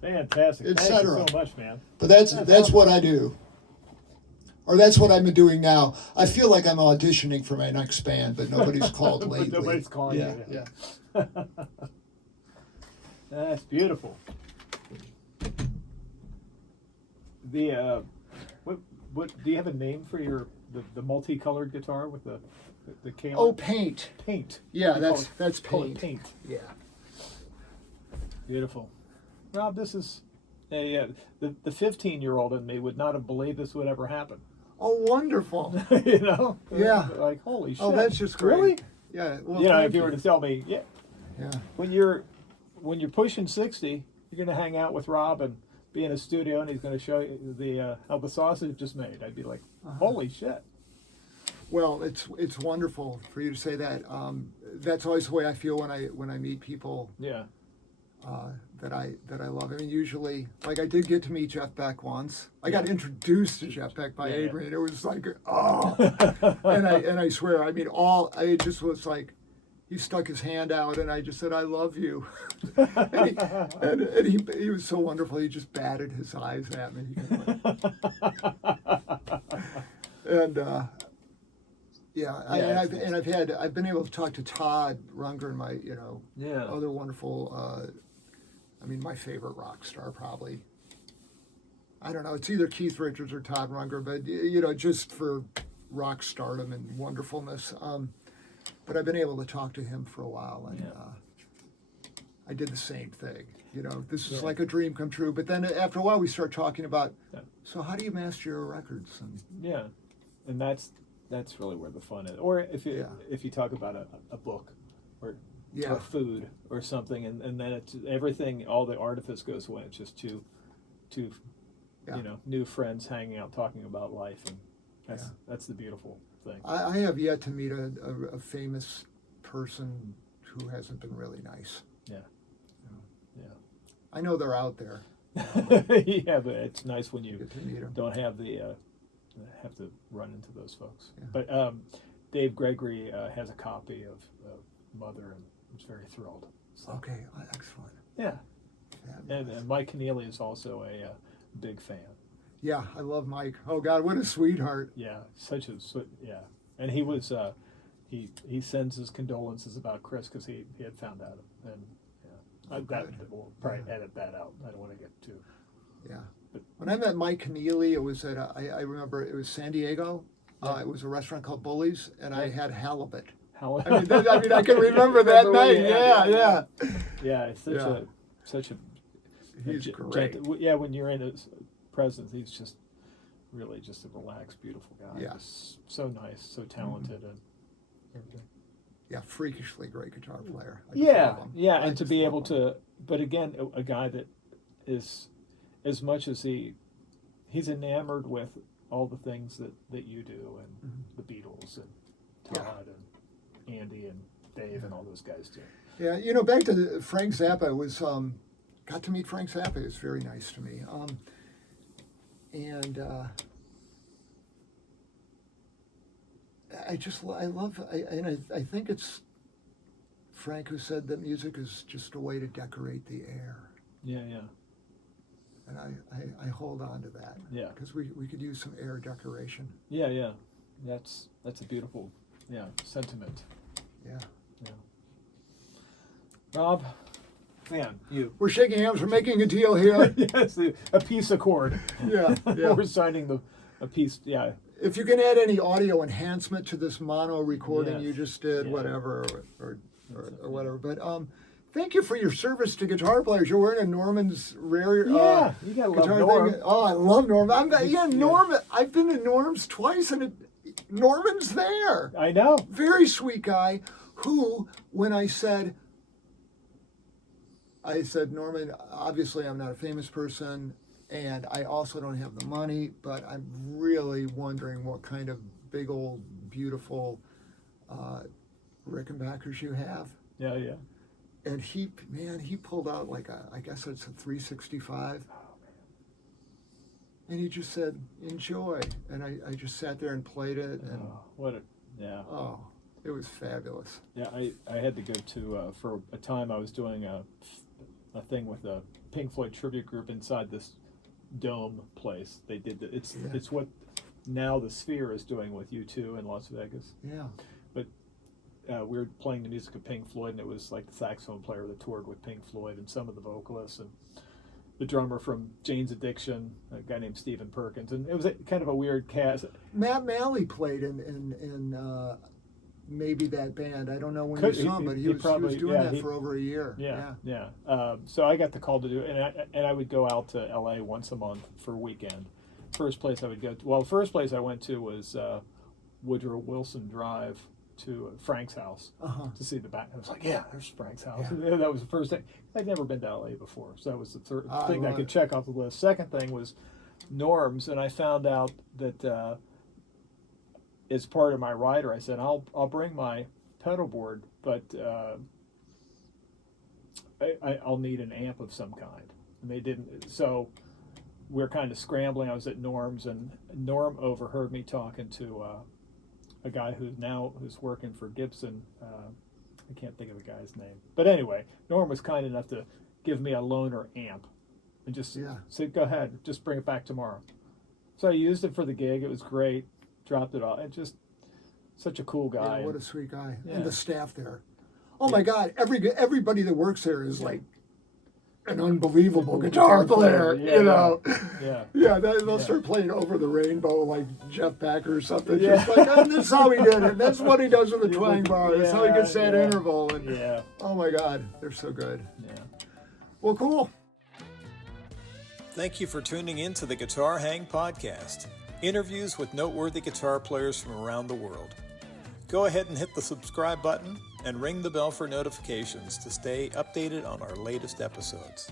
Fantastic. Thank you so much, man. But that's what I do. Or that's what I've been doing now. I feel like I'm auditioning for my next band, but nobody's called lately. Nobody's calling you. Yeah. That's beautiful. The what do you have a name for the multicolored guitar with the camo? Oh, paint. Paint. Yeah, that's call it paint. Paint. Yeah. Beautiful. Rob, this is the 15-year-old in me would not have believed this would ever happen. Oh, wonderful. You know? Yeah. Like, holy shit. Oh, that's just great. Really? Yeah. Well, You know, if you were to tell me, yeah. Yeah. When you're pushing 60, you're going to hang out with Rob and be in a studio, and he's going to show you the how the sausage is made. I'd be like, holy shit. Well, it's wonderful for you to say that. That's always the way I feel when I meet people. Yeah. That I love. I mean, usually, like I did get to meet Jeff Beck once. I got introduced to Jeff Beck by Adrian. It was like, oh, and I swear, I mean, I just was like, he stuck his hand out, and I just said, I love you, and he was so wonderful. He just batted his eyes at me, and yeah, I've been able to talk to Todd Rundgren, my other wonderful. I mean, my favorite rock star, probably. I don't know. It's either Keith Richards or Todd Rundgren, but just for rock stardom and wonderfulness. But I've been able to talk to him for a while, and I did the same thing. This is like a dream come true. But then after a while, we start talking about, so how do you master your records? And that's really where the fun is. Or if you talk about a book, or food or something, and then it's everything, all the artifice goes away. It's just two new friends hanging out talking about life, and that's the beautiful thing. I have yet to meet a famous person who hasn't been really nice. Yeah. I know they're out there. Yeah, but it's nice when you don't have have to run into those folks. Yeah. But Dave Gregory has a copy of Mother, and was very thrilled. So. Okay, excellent. Yeah. And Mike Keneally is also a big fan. Yeah, I love Mike. Oh God, what a sweetheart. Yeah, and he was he sends his condolences about Chris because he had found out, and we'll probably edit that out. I don't want to get too. Yeah. But when I met Mike Keneally, it was at I remember it was San Diego. It was a restaurant called Bully's, and I had halibut. I mean, I can remember that night. Yeah. Yeah, it's such a. He's great. When you're in his presence, he's just really just a relaxed, beautiful guy. Yeah. Just so nice, so talented, and everything. Yeah, freakishly great guitar player. And to be able to, but again, a guy that is, as much as he's enamored with all the things that you do, and the Beatles, and Todd, and Andy, and Dave, and all those guys do. Yeah, back to Frank Zappa, got to meet Frank Zappa. It was very nice to me. I think it's Frank who said that music is just a way to decorate the air. Yeah. And I hold on to that. Yeah. Because we could use some air decoration. Yeah. That's a beautiful sentiment. Yeah. Rob, man, we're shaking hands. We're making a deal here. Yes, a peace accord. Yeah. We're signing a peace. Yeah. If you can add any audio enhancement to this mono recording you just did, whatever, or whatever. But thank you for your service to guitar players. You're wearing a Norman's rare you gotta guitar love Norm. thing. Oh, I love Norman. Norman. I've been to Norm's twice, and Norman's there. I know. Very sweet guy. Who, when I said, Norman, obviously I'm not a famous person, and I also don't have the money, but I'm really wondering what kind of big old beautiful Rickenbackers you have. Yeah. And he pulled out I guess it's a 365. Oh, man. And he just said, enjoy. And I just sat there and played it. And Oh, it was fabulous. Yeah, I had to go to, for a time I was doing a thing with a Pink Floyd tribute group inside this dome place. They did it's what now the Sphere is doing with U2 in Las Vegas. Yeah. But we were playing the music of Pink Floyd, and it was like the saxophone player that toured with Pink Floyd and some of the vocalists and the drummer from Jane's Addiction, a guy named Stephen Perkins, and it was kind of a weird cast. Matt Malley played in maybe that band. I don't know when you saw him, but he was doing that for over a year. Yeah. So I got the call to do it, and I would go out to L.A. once a month for a weekend. First place I would go to, the first place I went to was Woodrow Wilson Drive to Frank's house to see the back. I was like, yeah, there's Frank's house. Yeah. That was the first thing. I'd never been to LA before, so that was the third thing I could check off the list. Second thing was Norm's, and I found out that as part of my rider, I said, I'll bring my pedal board, but I'll need an amp of some kind. And they didn't, so we're kind of scrambling. I was at Norm's, and Norm overheard me talking to a guy who's working for Gibson. I can't think of the guy's name, but anyway, Norm was kind enough to give me a loaner amp and just said, "Go ahead, just bring it back tomorrow." So I used it for the gig. It was great. Dropped it off. And just such a cool guy. Yeah, what a sweet guy, and the staff there. Oh my God, everybody that works there is like an unbelievable guitar player, you know. They'll start playing Over the Rainbow like Jeff Beck or something. Just like, oh, this is how he did it. That's what he does with the twang bar. That's how he gets that interval. And oh my God, they're so good. Yeah. Well, cool. Thank you for tuning in to the Guitar Hang Podcast. Interviews with noteworthy guitar players from around the world. Go ahead and hit the subscribe button and ring the bell for notifications to stay updated on our latest episodes.